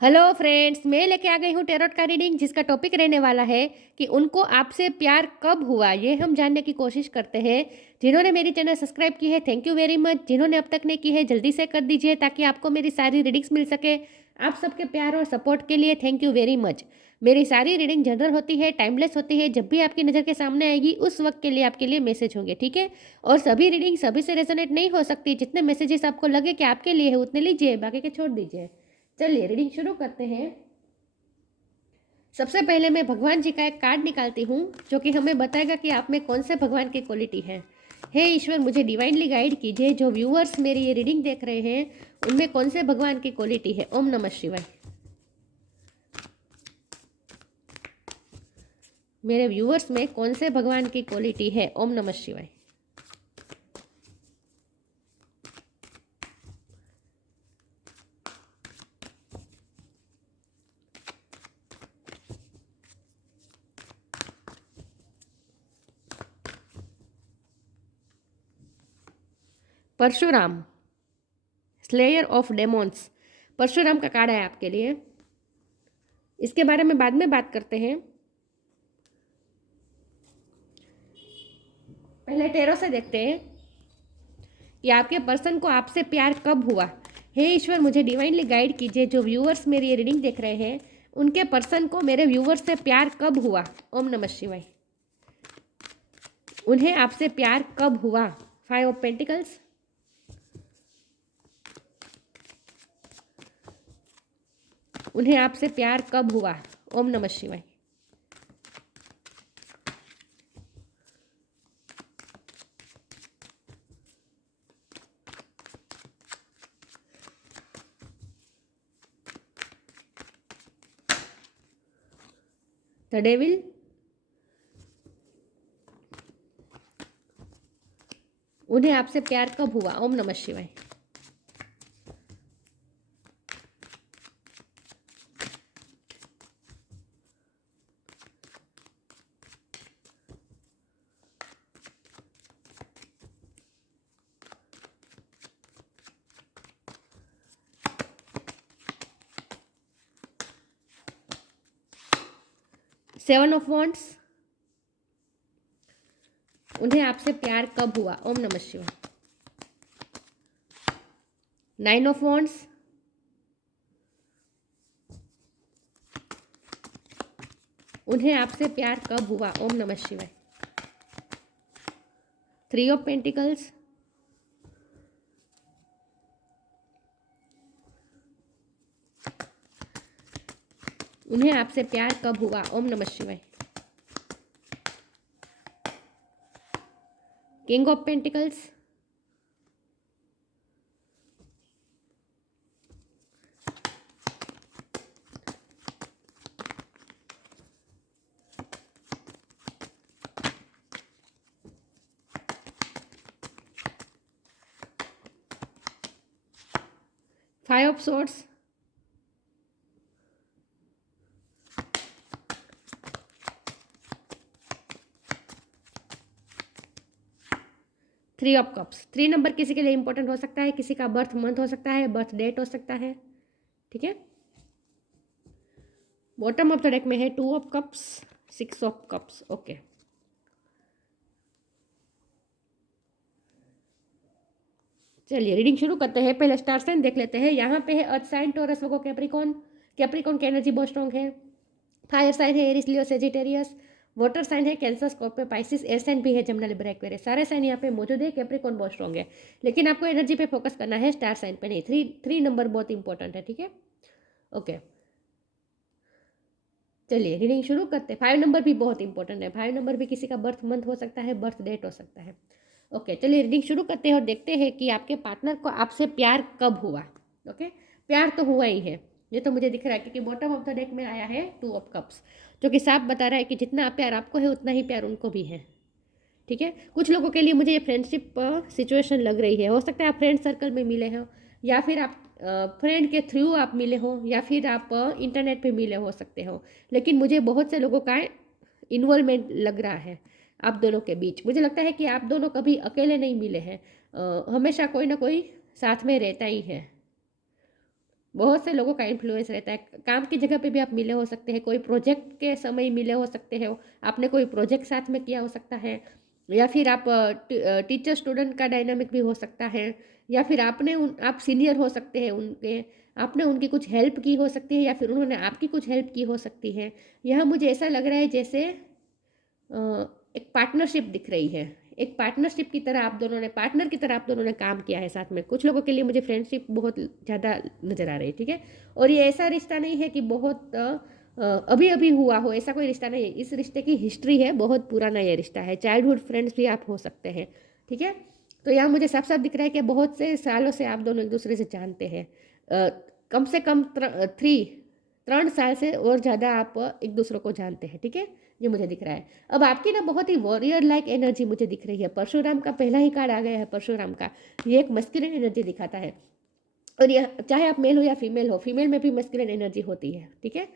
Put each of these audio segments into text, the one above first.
Hello friends, मैं लेके आ गई हूँ टैरोट का रीडिंग जिसका टॉपिक रहने वाला है कि उनको आपसे प्यार कब हुआ। ये हम जानने की कोशिश करते हैं। जिन्होंने मेरी चैनल सब्सक्राइब की है, थैंक यू वेरी मच। जिन्होंने अब तक नहीं की है, जल्दी से कर दीजिए ताकि आपको मेरी सारी रीडिंग्स मिल सके। आप सबके प्यार और सपोर्ट के लिए थैंक यू वेरी मच। मेरी सारी रीडिंग जनरल होती है, टाइमलेस होती है। जब भी आपकी नज़र के सामने आएगी उस वक्त के लिए आपके लिए मैसेज होंगे, ठीक है। और सभी रीडिंग सभी से रेजोनेट नहीं हो सकती। जितने मैसेजेस आपको लगे कि आपके लिए है उतने लीजिए, बाकी के छोड़ दीजिए। चलिए रीडिंग शुरू करते हैं। सबसे पहले मैं भगवान जी का एक कार्ड निकालती हूँ जो कि हमें बताएगा कि आप में कौन से भगवान की क्वालिटी है। हे ईश्वर, मुझे डिवाइनली गाइड कीजिए। जो व्यूअर्स मेरी ये रीडिंग देख रहे हैं उनमें कौन से भगवान की क्वालिटी है। ओम नमः शिवाय। मेरे व्यूअर्स में कौन से भगवान की क्वालिटी है। ओम नमः शिवाय। Parashuram, slayer of demons. Parashuram का कार्ड है आपके लिए। इसके बारे में बाद में बात करते हैं। पहले टेरो से देखते हैं कि आपके पर्सन को आपसे प्यार कब हुआ। हे ईश्वर, मुझे डिवाइनली गाइड कीजिए। जो व्यूअर्स मेरी ये रीडिंग देख रहे हैं उनके पर्सन को मेरे व्यूअर्स से प्यार कब हुआ। ओम नमः शिवाय। उन्हें आपसे प्यार कब हुआ। 5 ऑफ पेंटिकल्स। उन्हें आपसे प्यार कब हुआ। ओम नमः शिवाय। The devil. उन्हें आपसे प्यार कब हुआ। ओम नमः शिवाय। Seven of wands. उन्हें आपसे प्यार कब हुआ। ओम नमः शिवाय। 9 ऑफ वॉन्ड्स। उन्हें आपसे प्यार कब हुआ। ओम नमः शिवाय। 3 ऑफ पेंटिकल्स। उन्हें आपसे प्यार कब हुआ। ओम नमः शिवाय। King of pentacles. 5 of swords. 3 of cups. 3 number किसी के लिए इंपॉर्टेंट हो सकता है, किसी का बर्थ मंथ हो सकता है, बर्थ डेट हो सकता है, ठीक है। बॉटम ऑफ द डेक में है 2 of cups, 6 of cups. Okay, चलिए रीडिंग शुरू करते हैं। पहले स्टार साइन देख लेते हैं। यहाँ पे है earth sign, Taurus, Virgo, Capricorn. Capricorn की एनर्जी बहुत स्ट्रॉन्ग है। फायर साइन है Aries, Leo, Sagittarius. Water sign है Cancer, Scorpio, Pisces. Air sign भी है जमुना, लिब्रा, एक्वेरियस। सारे साइन यहाँ पे मौजूद है। कैप्रिकॉन बहुत स्ट्रॉन्ग है, लेकिन आपको एनर्जी पे फोकस करना है, स्टार साइन पे नहीं। थ्री नंबर बहुत इंपॉर्टेंट है, ठीक है। ओके, चलिए रीडिंग शुरू करते हैं। 5 नंबर भी बहुत इंपॉर्टेंट है। 5 नंबर भी किसी का बर्थ मंथ हो सकता है, बर्थ डेट हो सकता है। ओके, चलिए रीडिंग शुरू करते हैं और देखते हैं कि आपके पार्टनर को आपसे प्यार कब हुआ। ओके, प्यार तो हुआ ही है, ये तो मुझे दिख रहा है, क्योंकि बॉटम ऑफ द डेक में आया है 2 ऑफ कप्स, जो कि साफ बता रहा है कि जितना प्यार आपको है उतना ही प्यार उनको भी है, ठीक है। कुछ लोगों के लिए मुझे ये फ्रेंडशिप सिचुएशन लग रही है। हो सकता है आप फ्रेंड सर्कल में मिले हो, या फिर आप फ्रेंड के थ्रू आप मिले हो, या फिर आप इंटरनेट पे मिले हो सकते हो। लेकिन मुझे बहुत से लोगों का इन्वॉल्वमेंट लग रहा है आप दोनों के बीच। मुझे लगता है कि आप दोनों कभी अकेले नहीं मिले हैं, हमेशा कोई ना कोई साथ में रहता ही है। बहुत से लोगों का इन्फ्लुएंस रहता है। काम की जगह पे भी आप मिले हो सकते हैं, कोई प्रोजेक्ट के समय मिले हो सकते हैं, आपने कोई प्रोजेक्ट साथ में किया हो सकता है, या फिर आप टीचर स्टूडेंट का डायनामिक भी हो सकता है, या फिर आप सीनियर हो सकते हैं उनके, आपने उनकी कुछ हेल्प की हो सकती है, या फिर उन्होंने आपकी कुछ हेल्प की हो सकती है। यह मुझे ऐसा लग रहा है जैसे एक पार्टनरशिप दिख रही है, एक पार्टनरशिप की तरह आप दोनों ने, पार्टनर की तरह आप दोनों ने काम किया है साथ में। कुछ लोगों के लिए मुझे फ्रेंडशिप बहुत ज़्यादा नज़र आ रही है, ठीक है। और ये ऐसा रिश्ता नहीं है कि बहुत अभी अभी हुआ हो, ऐसा कोई रिश्ता नहीं है। इस रिश्ते की हिस्ट्री है, बहुत पुराना ये रिश्ता है, चाइल्डहुड फ्रेंड्स भी आप हो सकते हैं, ठीक है। तो यहाँ मुझे साफ साफ दिख रहा है कि बहुत से सालों से आप दोनों एक दूसरे से जानते हैं, कम से कम 3 साल से और ज़्यादा आप एक दूसरे को जानते हैं, ठीक है। ये मुझे दिख रहा है। अब आपकी ना बहुत ही वॉरियर लाइक एनर्जी मुझे दिख रही है। परशुराम का पहला ही कार्ड आ गया है, परशुराम का। ये एक मस्कुलिन एनर्जी दिखाता है, और यह चाहे आप मेल हो या फीमेल हो, फीमेल में भी मस्कुलिन एनर्जी होती है, ठीक है।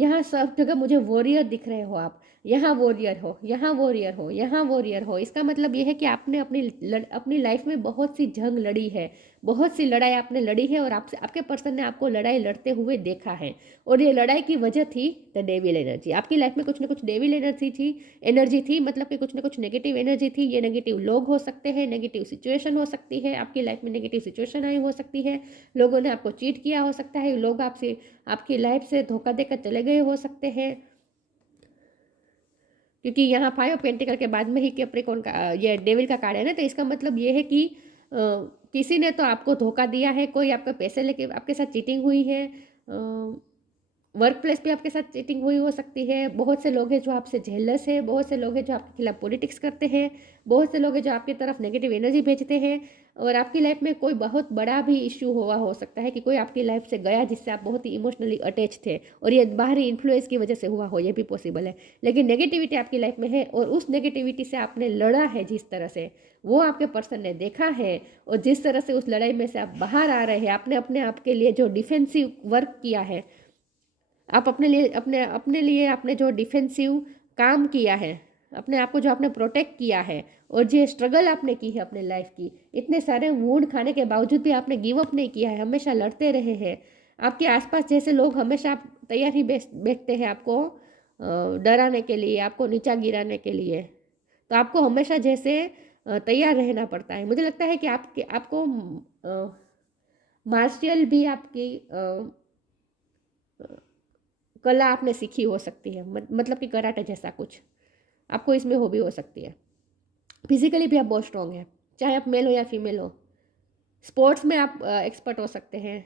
यहाँ सब जगह मुझे वॉरियर दिख रहे हो आप। यहाँ वॉरियर हो, यहाँ वॉरियर हो, यहाँ वॉरियर हो। इसका मतलब ये है कि आपने अपनी लाइफ में बहुत सी जंग लड़ी है, बहुत सी लड़ाई आपने लड़ी है, और आपसे आपके पर्सन ने आपको लड़ाई लड़ते हुए देखा है। और ये लड़ाई की वजह थी द डेविल एनर्जी। आपकी लाइफ में कुछ ना कुछ डेविल एनर्जी थी, मतलब कि कुछ ना कुछ नेगेटिव एनर्जी थी। ये नेगेटिव लोग हो सकते हैं, नेगेटिव सिचुएशन हो सकती है, आपकी लाइफ में नेगेटिव सिचुएशन आई हो सकती है, लोगों ने आपको चीट किया हो सकता है, लोग आपसे आपकी लाइफ से धोखा देकर चले गए हो सकते हैं। क्योंकि यहाँ 5 ऑफ पेंटिकल के बाद में ही कैप्रिकॉर्न का ये डेविल का कार्ड है ना, तो इसका मतलब ये है कि किसी ने तो आपको धोखा दिया है, कोई आपके पैसे लेके आपके साथ चीटिंग हुई है, वर्क प्लेस पे आपके साथ चीटिंग हुई हो सकती है। बहुत से लोग हैं जो आपसे जेलस है, बहुत से लोग हैं जो आपके खिलाफ पॉलिटिक्स करते हैं, बहुत से लोग हैं जो आपकी तरफ नेगेटिव एनर्जी भेजते हैं, और आपकी लाइफ में कोई बहुत बड़ा भी इश्यू हुआ हो सकता है कि कोई आपकी लाइफ से गया जिससे आप बहुत ही इमोशनली अटैच थे, और ये बाहरी इन्फ्लुएंस की वजह से हुआ हो, ये भी पॉसिबल है। लेकिन नेगेटिविटी आपकी लाइफ में है, और उस नेगेटिविटी से आपने लड़ा है जिस तरह से, वो आपके पर्सन ने देखा है, और जिस तरह से उस लड़ाई में से आप बाहर आ रहे हैं, आपने अपने आप के लिए जो डिफेंसिव वर्क किया है, आप अपने लिए आपने जो डिफेंसिव काम किया है, अपने आप को जो आपने प्रोटेक्ट किया है, और जो स्ट्रगल आपने की है अपने लाइफ की, इतने सारे वूंड खाने के बावजूद भी आपने गिव अप नहीं किया है, हमेशा लड़ते रहे हैं। आपके आसपास जैसे लोग हमेशा आप तैयार ही बैठते हैं आपको डराने के लिए, आपको नीचा गिराने के लिए, तो आपको हमेशा जैसे तैयार रहना पड़ता है। मुझे लगता है कि आपको मार्शियल भी आपकी कला आपने सीखी हो सकती है, मतलब कि कराटे जैसा कुछ आपको इसमें हॉबी हो सकती है। फिजिकली भी आप बहुत स्ट्रॉन्ग हैं, चाहे आप मेल हो या फीमेल हो। स्पोर्ट्स में आप एक्सपर्ट हो सकते हैं।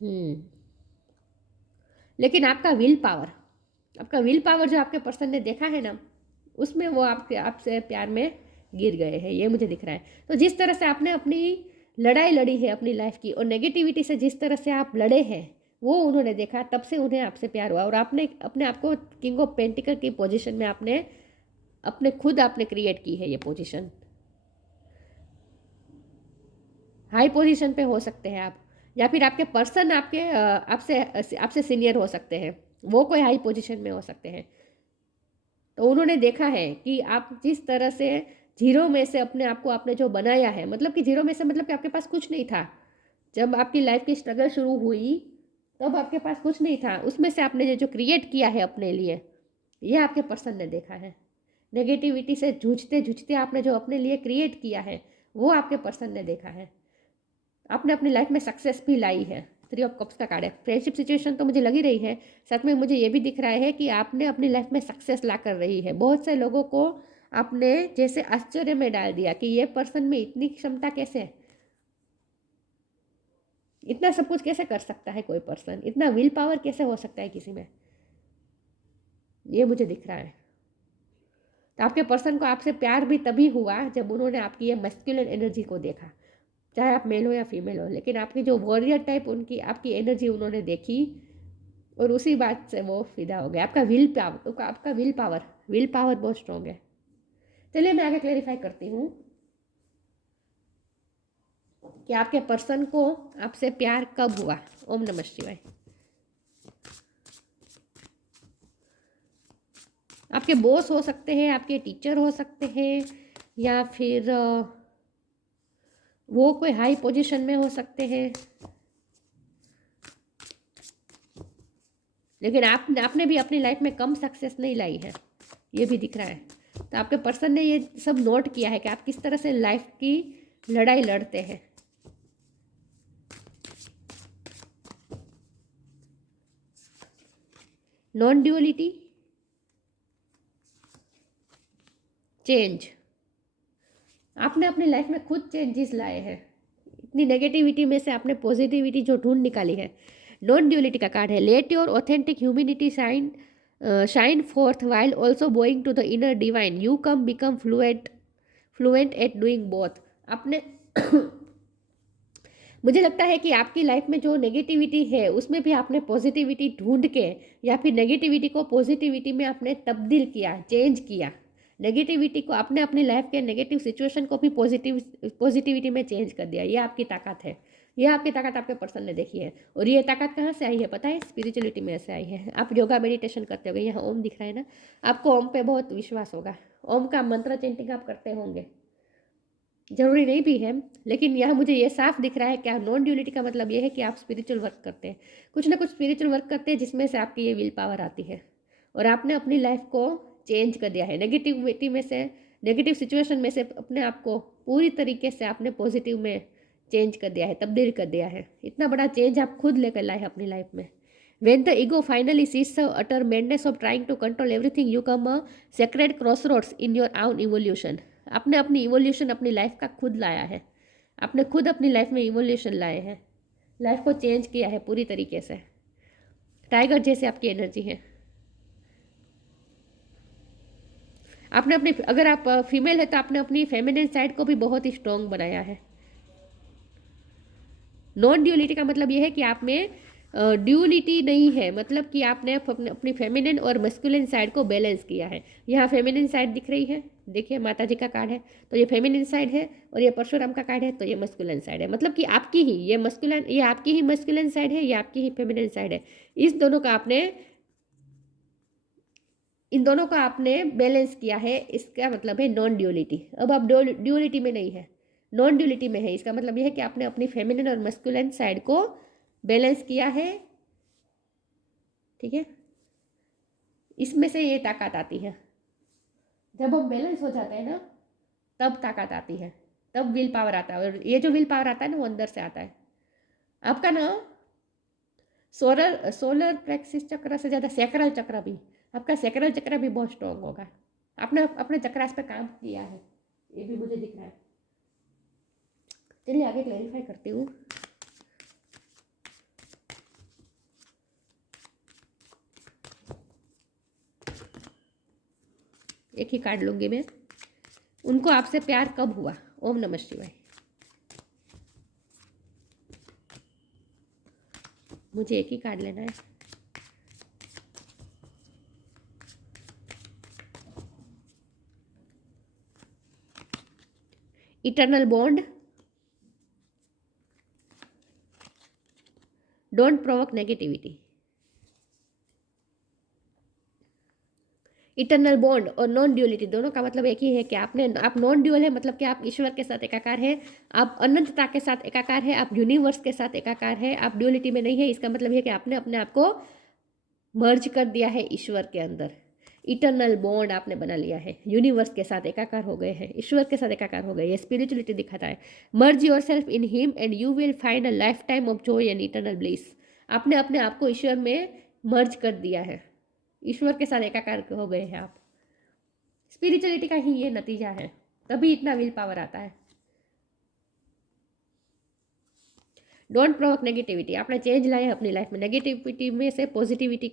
हम्म लेकिन आपका विल पावर जो आपके पर्सन ने देखा है ना, उसमें वो आपके आपसे प्यार में गिर गए हैं, ये मुझे दिख रहा है। तो जिस तरह से आपने अपनी लड़ाई लड़ी है अपनी लाइफ की, और नेगेटिविटी से जिस तरह से आप लड़े हैं, वो उन्होंने देखा, तब से उन्हें आपसे प्यार हुआ, और आपने अपने आप को किंग ऑफ पेंटिकल की पोजीशन में आपने क्रिएट की है ये पोजीशन। हाई पोजीशन पे हो सकते हैं आप, या फिर आपके पर्सन आपसे सीनियर हो सकते हैं, वो कोई हाई पोजीशन में हो सकते हैं। तो उन्होंने देखा है कि आप जिस तरह से जीरो में से अपने आप को आपने जो बनाया है, मतलब कि जीरो में से मतलब कि आपके पास कुछ नहीं था। जब आपकी लाइफ की स्ट्रगल शुरू हुई, तब आपके पास कुछ नहीं था, उसमें से आपने ये जो क्रिएट किया है अपने लिए, ये आपके पर्सन ने देखा है। नेगेटिविटी से जूझते जूझते आपने जो अपने लिए क्रिएट किया है, वो आपके पर्सन ने देखा है। आपने अपनी लाइफ में सक्सेस भी लाई है। 3 ऑफ कप्स का कार्ड है। फ्रेंडशिप सिचुएशन तो मुझे लगी रही है, साथ में मुझे ये भी दिख रहा है कि आपने अपनी लाइफ में सक्सेस ला कर रही है। बहुत से लोगों को आपने जैसे आश्चर्य में डाल दिया कि ये पर्सन में इतनी क्षमता कैसे है, इतना सब कुछ कैसे कर सकता है कोई पर्सन, इतना विल पावर कैसे हो सकता है किसी में, ये मुझे दिख रहा है। तो आपके पर्सन को आपसे प्यार भी तभी हुआ जब उन्होंने आपकी ये मस्कुलिन एनर्जी को देखा, चाहे आप मेल हो या फीमेल हो। लेकिन आपकी जो वॉरियर टाइप उनकी आपकी एनर्जी उन्होंने देखी, और उसी बात से वो फिदा हो गए। आपका विल पावर बहुत स्ट्रॉन्ग है। चलिए मैं आगे क्लेरिफाई करती हूँ कि आपके पर्सन को आपसे प्यार कब हुआ। ओम नमः शिवाय। आपके बॉस हो सकते हैं, आपके टीचर हो सकते हैं, या फिर वो कोई हाई पोजीशन में हो सकते हैं, लेकिन आपने भी अपनी लाइफ में कम सक्सेस नहीं लाई है, ये भी दिख रहा है। तो आपके पर्सन ने ये सब नोट किया है कि आप किस तरह से लाइफ की लड़ाई लड़ते हैं। नॉन ड्यूअलिटी, चेंज, आपने अपनी लाइफ में खुद चेंजेस लाए हैं। इतनी नेगेटिविटी में से आपने पॉजिटिविटी जो ढूंढ निकाली है। नॉन ड्यूअलिटी का कार्ड है, let your authentic humanity shine forth while also going to the inner divine, you come become fluent at doing both. आपने मुझे लगता है कि आपकी लाइफ में जो नेगेटिविटी है उसमें भी आपने पॉजिटिविटी ढूंढ के या फिर नेगेटिविटी को पॉजिटिविटी में आपने तब्दील किया, चेंज किया। नेगेटिविटी को आपने अपनी लाइफ के नेगेटिव सिचुएशन को भी पॉजिटिविटी में चेंज कर दिया। ये आपकी ताकत है, ये आपकी ताकत आपके पर्सन ने देखी है। और ये ताकत कहाँ से आई है पता है? स्पिरिचुअलिटी में से आई है। आप योगा मेडिटेशन करते होंगे, यहाँ ओम दिख रहा है ना, आपको ओम पे बहुत विश्वास होगा। ओम का मंत्र चेंटिंग आप करते होंगे, जरूरी नहीं भी है, लेकिन यहाँ मुझे ये साफ दिख रहा है कि नॉन ड्यूलिटी का मतलब ये है कि आप स्पिरिचुअल वर्क करते हैं, कुछ ना कुछ स्पिरिचुअल वर्क करते हैं जिसमें से आपकी ये विल पावर आती है और आपने अपनी लाइफ को चेंज कर दिया है। नेगेटिविटी में से, नेगेटिव सिचुएशन में से अपने आप को पूरी तरीके से आपने पॉजिटिव में चेंज कर दिया है, तब्दील कर दिया है। इतना बड़ा चेंज आप खुद लेकर लाए हैं अपनी लाइफ में। When the ego finally sees the utter madness of trying to control everything, you come a sacred crossroads in your own evolution. आपने अपनी इवोल्यूशन अपनी लाइफ का खुद लाया है, आपने खुद अपनी लाइफ में इवोल्यूशन लाए हैं, लाइफ को चेंज किया है पूरी तरीके से। टाइगर जैसे आपकी एनर्जी है। आपने अपनी, अगर आप फीमेल है तो आपने अपनी फेमिनिन साइड को भी बहुत ही स्ट्रॉन्ग बनाया है। नॉन ड्यूअलिटी का मतलब यह है कि आप में ड्यूअलिटी नहीं है, मतलब कि आपने अपनी फेमिनिन और मस्कुलिन साइड को बैलेंस किया है। यहाँ फेमिनिन साइड दिख रही है, देखिए माता जी का कार्ड है तो ये फेमिनिन साइड है, और ये परशुराम का कार्ड है तो ये मस्कुलिन साइड है। मतलब कि आपकी ही ये मस्कुलिन, ये आपकी ही मस्कुलिन साइड है, ये आपकी ही फेमिनिन साइड है। इस दोनों का आपने, इन दोनों का आपने बैलेंस किया है, इसका मतलब है नॉन ड्यूअलिटी। अब आप ड्यूअलिटी में नहीं है, नॉन ड्यूअलिटी में है। इसका मतलब यह है कि आपने अपनी फेमिनिन और मस्कुलिन साइड को बैलेंस किया है, ठीक है। इसमें से ये ताकत आती है, जब हम बैलेंस हो जाते हैं ना तब ताकत आती है, तब विल पावर आता है। और ये जो विल पावर आता है ना वो अंदर से आता है। आपका ना सोलर प्लेक्सिस चक्र से ज़्यादा सैक्रल चक्र भी, आपका सैक्रल चक्र भी बहुत स्ट्रॉन्ग होगा। आपने अपने चक्रास पे काम किया है, ये भी मुझे दिख रहा है। चलिए आगे क्लैरिफाई करती हूँ। एक ही कार्ड लूँगी मैं। उनको आपसे प्यार कब हुआ? ओम नमः शिवाय। मुझे एक ही कार्ड लेना है। Eternal bond, don't provoke negativity. Eternal bond और नॉन ड्यूअलिटी दोनों का मतलब एक ही है कि आप नॉन ड्यूअल है, मतलब कि आप ईश्वर के साथ एकाकार है, आप अनंतता के साथ एकाकार है, आप यूनिवर्स के साथ एकाकार है, आप ड्यूअलिटी में नहीं है। इसका मतलब है कि आपने अपने आप को मर्ज कर दिया है ईश्वर के अंदर। इटर्नल बॉन्ड आपने बना लिया है, यूनिवर्स के साथ एकाकार हो गए हैं, ईश्वर के साथ एकाकार हो गए। ये स्पिरिचुअलिटी दिखाता है। Merge yourself in him and you will find a lifetime of joy and eternal bliss. आपने अपने आप को ईश्वर में मर्ज कर दिया है, ईश्वर के साथ एकाकार हो गए हैं आप। स्पिरिचुअलिटी का ही ये नतीजा है, तभी इतना विल पावर आता है। डोंट प्रोवोक नेगेटिविटी, आपने चेंज लाए अपनी लाइफ में। नेगेटिविटी में से पॉजिटिविटी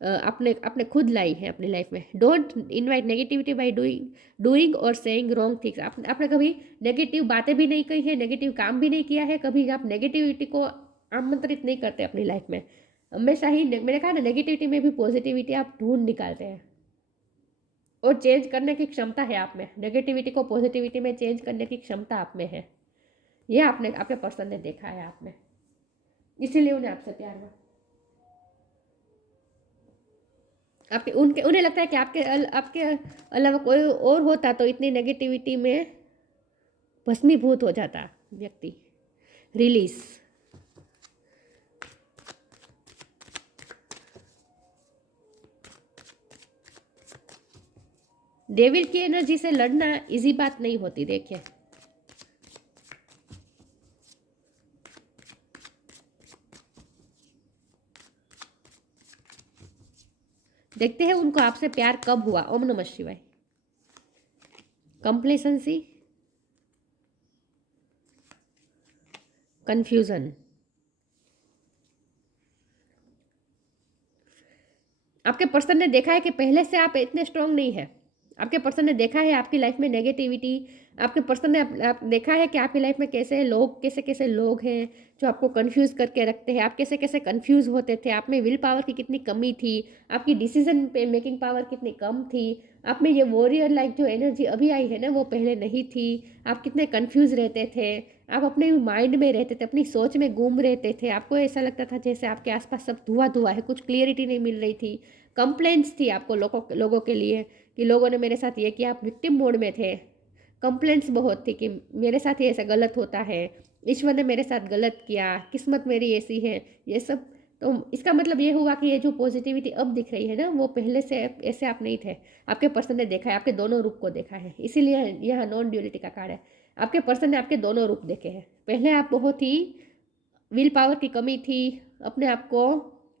आपने खुद लाई है अपनी लाइफ में। Don't invite negativity by doing और सेइंग रॉन्ग थिंग्स। आपने कभी नेगेटिव बातें भी नहीं कही है, नेगेटिव काम भी नहीं किया है, कभी आप नेगेटिविटी को आमंत्रित नहीं करते अपनी लाइफ में। हमेशा ही मैंने कहा ना, नेगेटिविटी में भी पॉजिटिविटी आप ढूंढ निकालते हैं और चेंज करने की क्षमता है आप में। नेगेटिविटी को पॉजिटिविटी में चेंज करने की क्षमता आप में है। ये आपने, आपके पर्सन ने देखा है आप में, इसीलिए उन्हें आपसे प्यार हुआ। उन्हें लगता है कि आपके अलावा कोई और होता तो इतनी नेगेटिविटी में भस्मीभूत हो जाता, व्यक्ति, रिलीज। डेविल की एनर्जी से लड़ना इजी बात नहीं होती। देखिए देखते हैं उनको आपसे प्यार कब हुआ। ओम नमः शिवाय। Complacency, confusion. आपके पर्सन ने देखा है कि पहले से आप इतने स्ट्रांग नहीं है। आपके पर्सन ने देखा है आपकी लाइफ में नेगेटिविटी। आपके पर्सन ने आप देखा है कि आपकी लाइफ में कैसे कैसे लोग हैं जो आपको कंफ्यूज करके रखते हैं। आप कैसे कैसे कंफ्यूज होते थे, आप में विल पावर की कितनी कमी थी, आपकी डिसीजन पे मेकिंग पावर कितनी कम थी, आप में ये वॉरियर लाइक जो एनर्जी अभी आई है ना वो पहले नहीं थी। आप कितने कंफ्यूज रहते थे, आप अपने माइंड में रहते थे, अपनी सोच में गुम रहते थे। आपको ऐसा लगता था जैसे आपके आसपास सब धुआं धुआं है, कुछ क्लियरिटी नहीं मिल रही थी। कंप्लेंट्स थी आपको लोगों के लिए कि लोगों ने मेरे साथ ये किया। आप विक्टिम मोड में थे। कंप्लेंट्स बहुत थी कि मेरे साथ ही ऐसा गलत होता है, ईश्वर ने मेरे साथ गलत किया, किस्मत मेरी ऐसी है, ये सब। तो इसका मतलब ये हुआ कि ये जो पॉजिटिविटी अब दिख रही है ना वो पहले से ऐसे आप नहीं थे। आपके पर्सन ने देखा है, आपके दोनों रूप को देखा है, इसीलिए यह नॉन ड्यूलिटी का कार्ड है। आपके पर्सन ने आपके दोनों रूप देखे हैं। पहले आप बहुत ही विल पावर की कमी थी, अपने आप को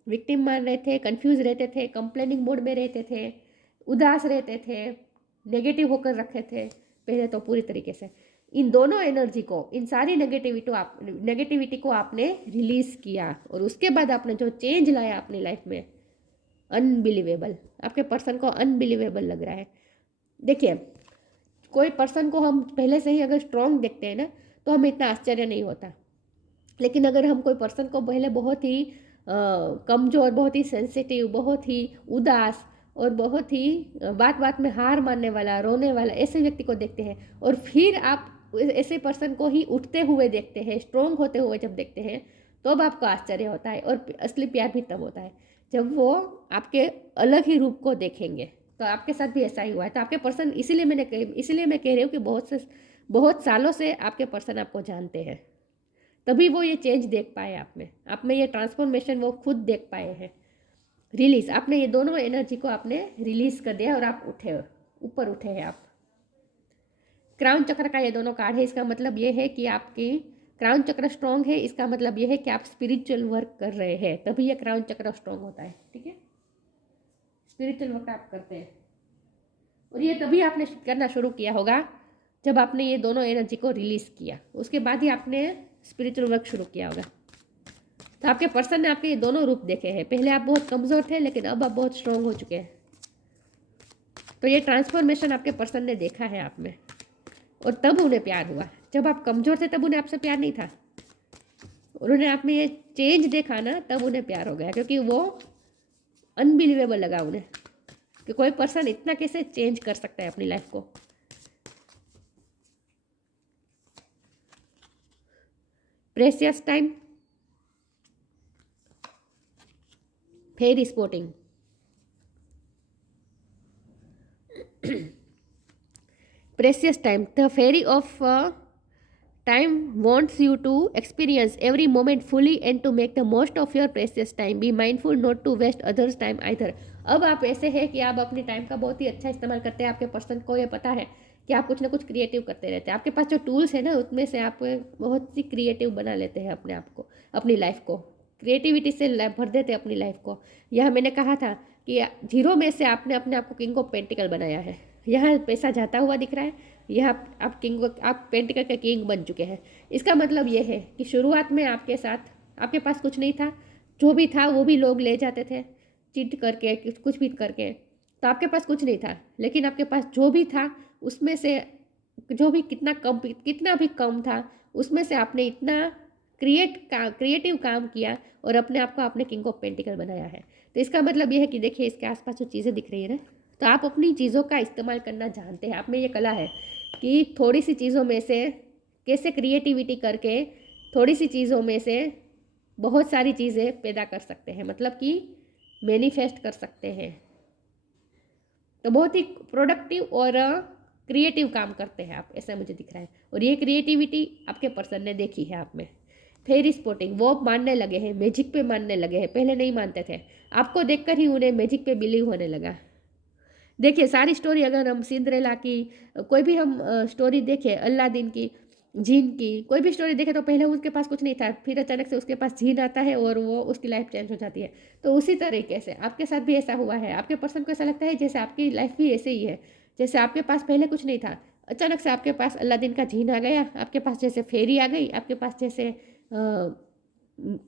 विक्टिम मान रहे थे, कंफ्यूज रहते थे, कंप्लेनिंग मोड में रहते थे, उदास रहते थे, नेगेटिव होकर रखे थे पहले तो पूरी तरीके से। इन दोनों एनर्जी को, इन सारी नेगेटिविटी को आपने रिलीज किया और उसके बाद आपने जो चेंज लाया अपनी लाइफ में, अनबिलीवेबल। आपके पर्सन को अनबिलीवेबल लग रहा है। देखिए कोई पर्सन को हम पहले से ही अगर स्ट्रॉन्ग देखते हैं ना तो हमें इतना आश्चर्य नहीं होता। लेकिन अगर हम कोई पर्सन को पहले बहुत ही कमज़ोर, बहुत ही सेंसिटिव, बहुत ही उदास और बहुत ही बात बात में हार मानने वाला, रोने वाला ऐसे व्यक्ति को देखते हैं और फिर आप ऐसे पर्सन को ही उठते हुए देखते हैं, स्ट्रोंग होते हुए जब देखते हैं तो अब आपको आश्चर्य होता है। और असली प्यार भी तब होता है जब वो आपके अलग ही रूप को देखेंगे। तो आपके साथ भी ऐसा ही हुआ है। तो आपके पर्सन, इसीलिए मैं कह रही हूँ कि बहुत सालों से आपके पर्सन आपको जानते हैं, तभी वो ये चेंज देख पाए आप में ये ट्रांसफॉर्मेशन वो खुद देख पाए हैं। रिलीज, आपने ये दोनों एनर्जी को आपने रिलीज कर दिया और आप उठे, ऊपर उठे हैं आप। क्राउन चक्र का ये दोनों कार्ड है। इसका मतलब ये है कि आपकी क्राउन चक्र स्ट्रॉन्ग है। इसका मतलब ये है कि आप स्पिरिचुअल वर्क कर रहे हैं, तभी ये क्राउन चक्र स्ट्रॉन्ग होता है। ठीक है, स्पिरिचुअल वर्क आप करते हैं और ये तभी आपने करना शुरू किया होगा जब आपने ये दोनों एनर्जी को रिलीज किया, उसके बाद ही आपने स्पिरिचुअल वर्क शुरू किया होगा। तो आपके पर्सन ने आपके ये दोनों रूप देखे हैं। पहले आप बहुत कमज़ोर थे लेकिन अब आप बहुत स्ट्रांग हो चुके हैं। तो ये ट्रांसफॉर्मेशन आपके पर्सन ने देखा है आप में और तब उन्हें प्यार हुआ। जब आप कमज़ोर थे तब उन्हें आपसे प्यार नहीं था। उन्होंने आप में ये चेंज देखा ना, तब उन्हें प्यार हो गया, क्योंकि वो अनबिलीवेबल लगा उन्हें कि कोई पर्सन इतना कैसे चेंज कर सकता है अपनी लाइफ को। Precious time, fairy spotting. Precious time, the fairy of time wants you to experience every moment fully and to make the most of your precious time. Be mindful not to waste others time either. अब आप ऐसे हैं कि आप अपने time का बहुत ही अच्छा इस्तेमाल करते हैं। आपके पर्सन को ये पता है कि आप कुछ ना कुछ क्रिएटिव करते रहते हैं। आपके पास जो टूल्स है ना उसमें से आप बहुत सी क्रिएटिव बना लेते हैं अपने आप को, अपनी लाइफ को क्रिएटिविटी से भर देते हैं अपनी लाइफ को। यह मैंने कहा था कि जीरो में से आपने अपने आप को किंग ऑफ पेंटिकल बनाया है। यहाँ पैसा जाता हुआ दिख रहा है, यह आप पेंटिकल के किंग बन चुके हैं। इसका मतलब ये है कि शुरुआत में आपके साथ आपके पास कुछ नहीं था, जो भी था वो भी लोग ले जाते थे चीट करके, कुछ भी करके। तो आपके पास कुछ नहीं था, लेकिन आपके पास जो भी था उसमें से जो भी कितना भी कम था उसमें से आपने इतना क्रिएटिव काम किया और अपने आप को आपने किंग ऑफ पेंटिकल बनाया है। तो इसका मतलब ये है कि देखिए इसके आसपास जो चीज़ें दिख रही है ना, तो आप अपनी चीज़ों का इस्तेमाल करना जानते हैं। आप में ये कला है कि थोड़ी सी चीज़ों में से कैसे क्रिएटिविटी करके थोड़ी सी चीज़ों में से बहुत सारी चीज़ें पैदा कर सकते हैं, मतलब कि मैनिफेस्ट कर सकते हैं। तो बहुत ही प्रोडक्टिव और क्रिएटिव काम करते हैं आप, ऐसा मुझे दिख रहा है। और ये क्रिएटिविटी आपके पर्सन ने देखी है आप में। फेरी स्पॉटिंग, वो मानने लगे हैं, मैजिक पे मानने लगे हैं, पहले नहीं मानते थे, आपको देखकर ही उन्हें मैजिक पे बिलीव होने लगा। देखिए सारी स्टोरी अगर हम सिंड्रेला की, कोई भी हम स्टोरी देखें, अलादीन की, जीन की, कोई भी स्टोरी देखें तो पहले उसके पास कुछ नहीं था, फिर अचानक से उसके पास जीन आता है और वो उसकी लाइफ चेंज हो जाती है। तो उसी तरीके से आपके साथ भी ऐसा हुआ है। आपके पर्सन को ऐसा लगता है जैसे आपकी लाइफ भी ऐसे ही है, जैसे आपके पास पहले कुछ नहीं था, अचानक से आपके पास अलादीन का जीन आ गया, आपके पास जैसे फेरी आ गई, आपके पास जैसे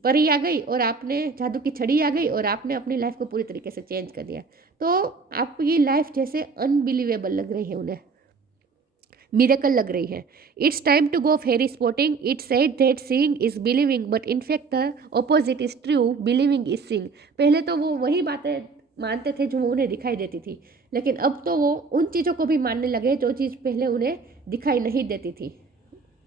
परी आ गई और आपने जादू की छड़ी आ गई और आपने अपनी लाइफ को पूरी तरीके से चेंज कर दिया। तो आपकी लाइफ जैसे अनबिलीवेबल लग रही है उन्हें, मिरेकल लग रही है। It's time to go fairy spotting, it said that seeing is believing but in fact the opposite is true, believing is seeing. पहले तो वो वही बातें मानते थे जो उन्हें दिखाई देती थी, लेकिन अब तो वो उन चीज़ों को भी मानने लगे जो चीज़ पहले उन्हें दिखाई नहीं देती थी,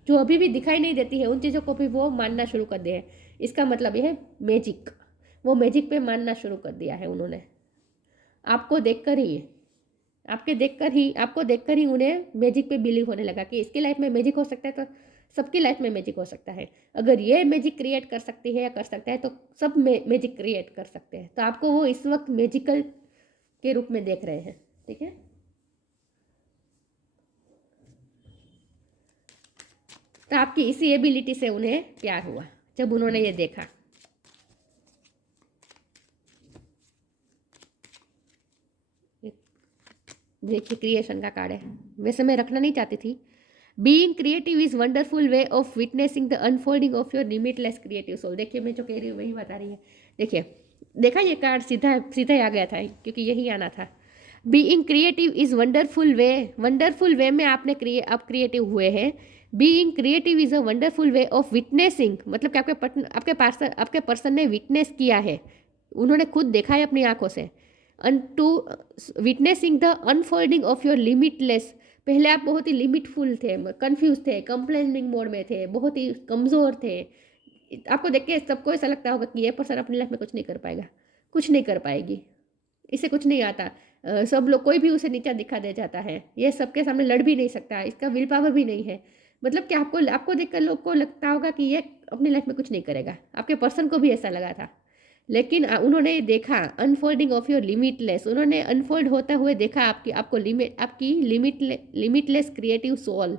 जो अभी भी दिखाई नहीं देती है उन चीज़ों को भी वो मानना शुरू कर दिए हैं। इसका मतलब यह है मैजिक, वो मैजिक पे मानना शुरू कर दिया है उन्होंने। आपको देखकर ही, आपको देखकर ही उन्हें मैजिक पे बिलीव होने लगा कि इसकी लाइफ में मैजिक हो सकता है, तो सबकी लाइफ में मैजिक हो सकता है। अगर ये मैजिक क्रिएट कर सकती है या कर सकता है तो सब मैजिक क्रिएट कर सकते हैं। तो आपको वो इस वक्त मैजिकल के रूप में देख रहे हैं, ठीक है। तो आपकी इसी एबिलिटी से उन्हें प्यार हुआ जब उन्होंने ये देखा। देखिए क्रिएशन का कार्ड है, वैसे मैं रखना नहीं चाहती थी। Being creative is wonderful way of witnessing the unfolding of your limitless creative soul. देखिए मैं जो कह रही हूँ वही बता रही है। देखिए देखा, ये कार्ड सीधा सीधा ही आ गया था क्योंकि यही आना था। बीइंग क्रिएटिव इज वंडरफुल वे में आप क्रिएटिव हुए हैं। Being creative is a wonderful way of witnessing, मतलब कि आपके पर्सन ने विटनेस किया है, उन्होंने खुद देखा है अपनी आंखों से। To witnessing the unfolding of your limitless, पहले आप बहुत ही लिमिटफुल थे, कंफ्यूज थे, कंप्लेनिंग मोड में थे, बहुत ही कमज़ोर थे। आपको देख के सबको ऐसा लगता होगा कि ये पर्सन अपनी लाइफ में कुछ नहीं कर पाएगा, कुछ नहीं कर पाएगी, इसे कुछ नहीं आता। सब लोग, कोई भी उसे नीचा दिखा दे जाता है, ये सबके सामने लड़ भी नहीं सकता, इसका विल पावर भी नहीं है। मतलब कि आपको देखकर लोग को लगता होगा कि ये अपनी लाइफ में कुछ नहीं करेगा। आपके पर्सन को भी ऐसा लगा था, लेकिन उन्होंने देखा अनफोल्डिंग ऑफ योर लिमिटलेस, उन्होंने अनफोल्ड होते हुए देखा आपकी लिमिटलेस क्रिएटिव सोल।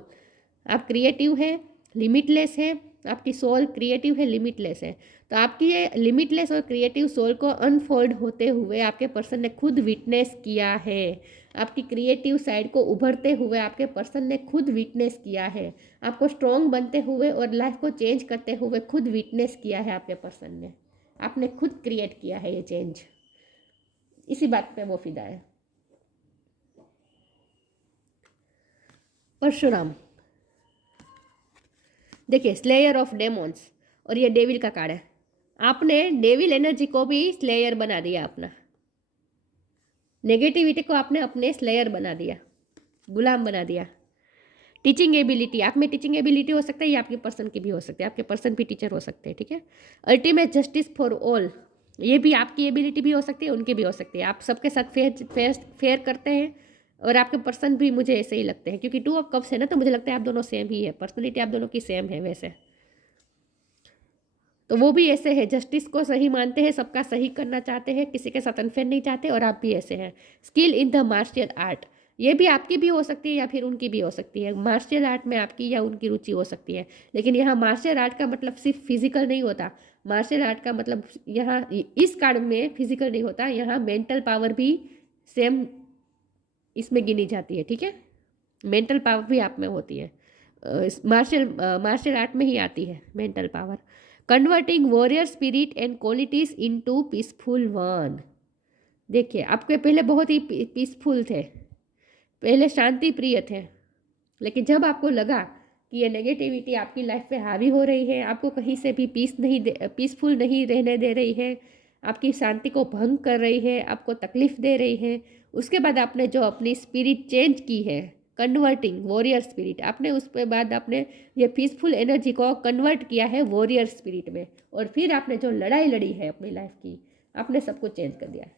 आप क्रिएटिव है, लिमिटलेस है, आपकी सोल क्रिएटिव है, लिमिटलेस है। तो आपकी ये लिमिटलेस और क्रिएटिव सोल को अनफोल्ड होते हुए आपके पर्सन ने खुद विटनेस किया है। आपकी क्रिएटिव साइड को उभरते हुए आपके पर्सन ने खुद विटनेस किया है। आपको स्ट्रॉन्ग बनते हुए और लाइफ को चेंज करते हुए खुद विटनेस किया है आपके पर्सन ने। आपने खुद क्रिएट किया है ये चेंज, इसी बात पे वो फिदा है। परशुराम, देखिए स्लेयर ऑफ डेमोन्स, और ये डेविल का कार्ड है। आपने डेविल एनर्जी को भी स्लेयर बना दिया, अपना नेगेटिविटी को आपने अपने स्लेयर बना दिया, गुलाम बना दिया। टीचिंग एबिलिटी, आप में टीचिंग एबिलिटी हो सकता है, ये आपके पर्सन की भी हो सकती है, आपके पर्सन भी टीचर हो सकते हैं, ठीक है। अल्टीमेट जस्टिस फॉर ऑल, ये भी आपकी एबिलिटी भी हो सकती है, उनकी भी हो सकती है। आप सबके साथ फेयर करते हैं, और आपके पर्सन भी मुझे ऐसे ही लगते हैं, क्योंकि 2 ऑफ कप्स है ना, तो मुझे लगता है आप दोनों सेम ही है, पर्सनैलिटी आप दोनों की सेम है वैसे। तो वो भी ऐसे है, जस्टिस को सही मानते हैं, सबका सही करना चाहते हैं, किसी के साथ अनफेयर नहीं चाहते, और आप भी ऐसे हैं। Skill in the martial art, ये भी आपकी भी हो सकती है या फिर उनकी भी हो सकती है। मार्शल आर्ट में आपकी या उनकी रुचि हो सकती है, लेकिन यहाँ मार्शल आर्ट का मतलब सिर्फ फिजिकल नहीं होता। मार्शल आर्ट का मतलब यहाँ इस कार्ड में फिजिकल नहीं होता, यहाँ मेंटल पावर भी सेम इसमें गिनी जाती है, ठीक है। मेंटल पावर भी आप में होती है, मार्शल आर्ट में ही आती है mental power. Converting warrior spirit and qualities into peaceful one, देखिए आपके पहले बहुत ही पीसफुल थे, पहले शांति प्रिय थे, लेकिन जब आपको लगा कि ये नेगेटिविटी आपकी लाइफ पे हावी हो रही है, आपको कहीं से भी पीसफुल नहीं रहने दे रही है, आपकी शांति को भंग कर रही है, आपको तकलीफ दे रही है, उसके बाद आपने जो अपनी स्पिरिट चेंज की है, कन्वर्टिंग वॉरियर स्पिरिट, आपने उसके बाद आपने ये पीसफुल एनर्जी को कन्वर्ट किया है वॉरियर स्पिरिट में, और फिर आपने जो लड़ाई लड़ी है अपनी लाइफ की, आपने सब कुछ चेंज कर दिया है।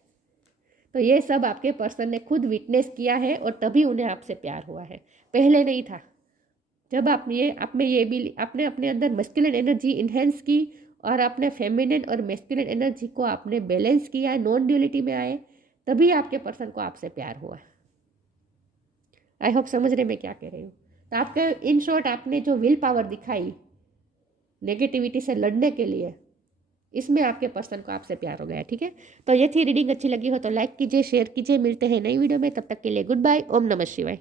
तो ये सब आपके पर्सन ने खुद विटनेस किया है और तभी उन्हें आपसे प्यार हुआ है, पहले नहीं था। जब आपने अपने अंदर मस्कुलिन एनर्जी इन्हेंस की और आपने फेमिनिन और मेस्कुलिन एनर्जी को आपने बैलेंस किया, नॉन ड्यूलिटी में आए, तभी आपके पर्सन को आपसे प्यार हुआ। आई होप समझ रहे मैं क्या कह रही हूँ। तो आपके इन शॉर्ट आपने जो विल पावर दिखाई नेगेटिविटी से लड़ने के लिए, इसमें आपके पर्सन को आपसे प्यार हो गया। ठीक है, तो ये थी रीडिंग। अच्छी लगी हो तो लाइक कीजिए, शेयर कीजिए। मिलते हैं नई वीडियो में, तब तक के लिए गुड बाय। ओम नमः शिवाय।